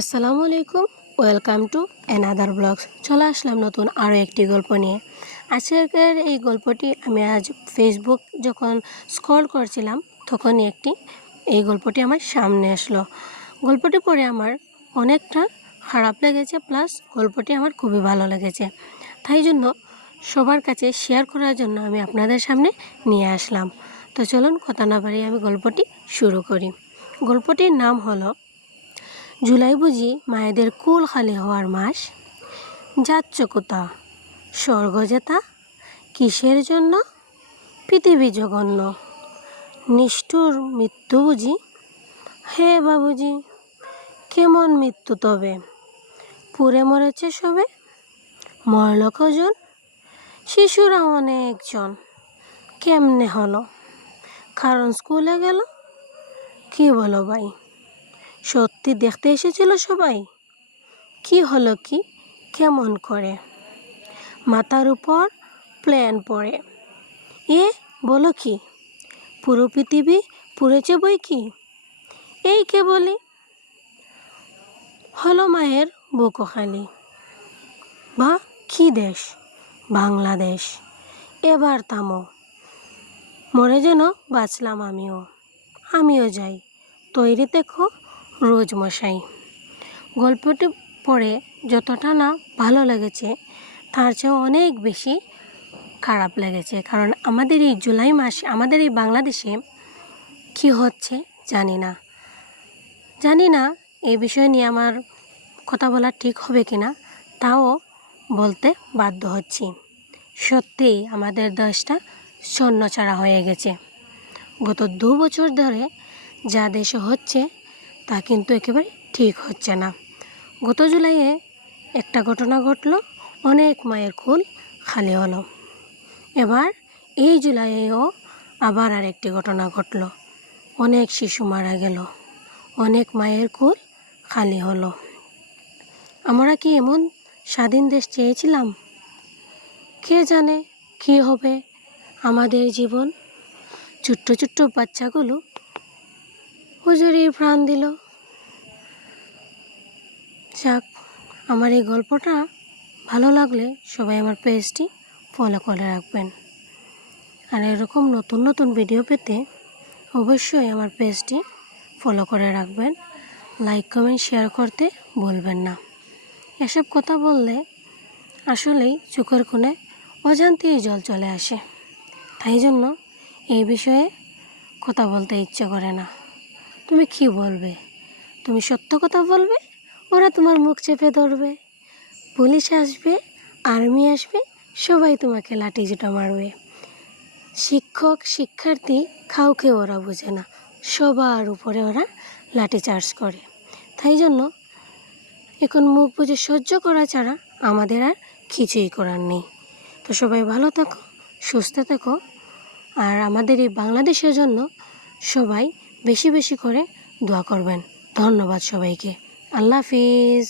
আসসালামু আলাইকুম, welcome to another blogs. চলে আসলাম নতুন আরও একটি গল্প নিয়ে। আজকের এই গল্পটি আমি আজ ফেসবুক যখন স্ক্রল করছিলাম, তখনই একটি, এই গল্পটি আমার সামনে আসলো। গল্পটি পড়ে আমার অনেকটা খারাপ লেগেছে প্লাস গল্পটি আমার খুবই ভালো লেগেছে। তাই জন্য সবার কাছে শেয়ার করার জন্য আমি আপনাদের সামনে নিয়ে আসলাম। তো চলুন কথা না বাড়িয়ে আমি গল্পটি শুরু করি। গল্পটির নাম হলো জুলাই বুঝি মায়েদের কুল খালি হওয়ার মাস? যাচ্ছ কোথা? স্বর্গ জেতা কিসের জন্য? পৃথিবী জঘন্য। নিষ্ঠুর মৃত্যু বুঝি? হে বাবুজি, কেমন মৃত্যু তবে? পুড়ে মরেছে সবে? মরল কজন শিশুরা অনেকজন। কেমনে হলো? কারণ স্কুলে গেল? কি বলো ভাই? সত্যি দেখতে এসেছিল সবাই? কি হলো কি? কেমন করে? মাথার উপর প্ল্যান পড়ে। এ, বলো কি? পুরো পৃথিবী পুড়েছে বই কি? এই কে বলি হলো মায়ের বুকো খালি বা, কি দেশ? বাংলাদেশ। এবার থামো। মরে যেন বাঁচলাম আমিও। আমিও যাই। তৈরি দেখো রোজ মশাই। গল্পটি পড়ে যতটা না ভালো লেগেছে, তার চেয়েও অনেক বেশি খারাপ লেগেছে। কারণ আমাদের এই জুলাই মাস, আমাদের এই বাংলাদেশে কি হচ্ছে জানি না। জানি না এই বিষয় নিয়ে আমার কথা বলা ঠিক হবে কি না, তাও বলতে বাধ্য হচ্ছি। সত্যিই আমাদের দেশটা ছন্নছাড়া হয়ে গেছে। গত দু বছর ধরে যা দেশে হচ্ছে তা কিন্তু একেবারে ঠিক হচ্ছে না। গত জুলাইয়ে একটা ঘটনা ঘটলো, অনেক মায়ের কুল খালি হলো। এবার এই জুলাইয়েও আবার আর একটি ঘটনা ঘটলো। অনেক শিশু মারা গেল, অনেক মায়ের কুল খালি হলো। আমরা কি এমন স্বাধীন দেশ চেয়েছিলাম? কে জানে কী হবে আমাদের জীবন? ছোট্ট ছোট্ট বাচ্চাগুলো হুজুরির প্রাণ দিল। যাক, আমার এই গল্পটা ভালো লাগলে সবাই আমার পেজটি ফলো করে রাখবেন। আর এরকম নতুন নতুন ভিডিও পেতে অবশ্যই আমার পেজটি ফলো করে রাখবেন। লাইক কমেন্ট শেয়ার করতে ভুলবেন না। এসব কথা বললে আসলেই চোখের কোণে অজান্তেই জল চলে আসে। তাই জন্য এই বিষয়ে কথা বলতে ইচ্ছে করে না। তুমি কি বলবে? তুমি সত্য কথা বলবে? ওরা তোমার মুখ চেপে ধরবে। পুলিশ আসবে, আর্মি আসবে, সবাই তোমাকে লাঠি জুটা মারবে। শিক্ষক, শিক্ষার্থী কাউকে ওরা বোঝে না। সবার উপরে ওরা লাঠি চার্জ করে। তাই জন্য এখন মুখ বুঝে সহ্য করা ছাড়া আমাদের আর কিছুই করার নেই। তো সবাই ভালো থাকো, সুস্থ থাকো। আর আমাদের এই বাংলাদেশের জন্য সবাই বেশি বেশি করে দোয়া করবেন। ধন্যবাদ সবাইকে। আল্লাহ হাফিজ।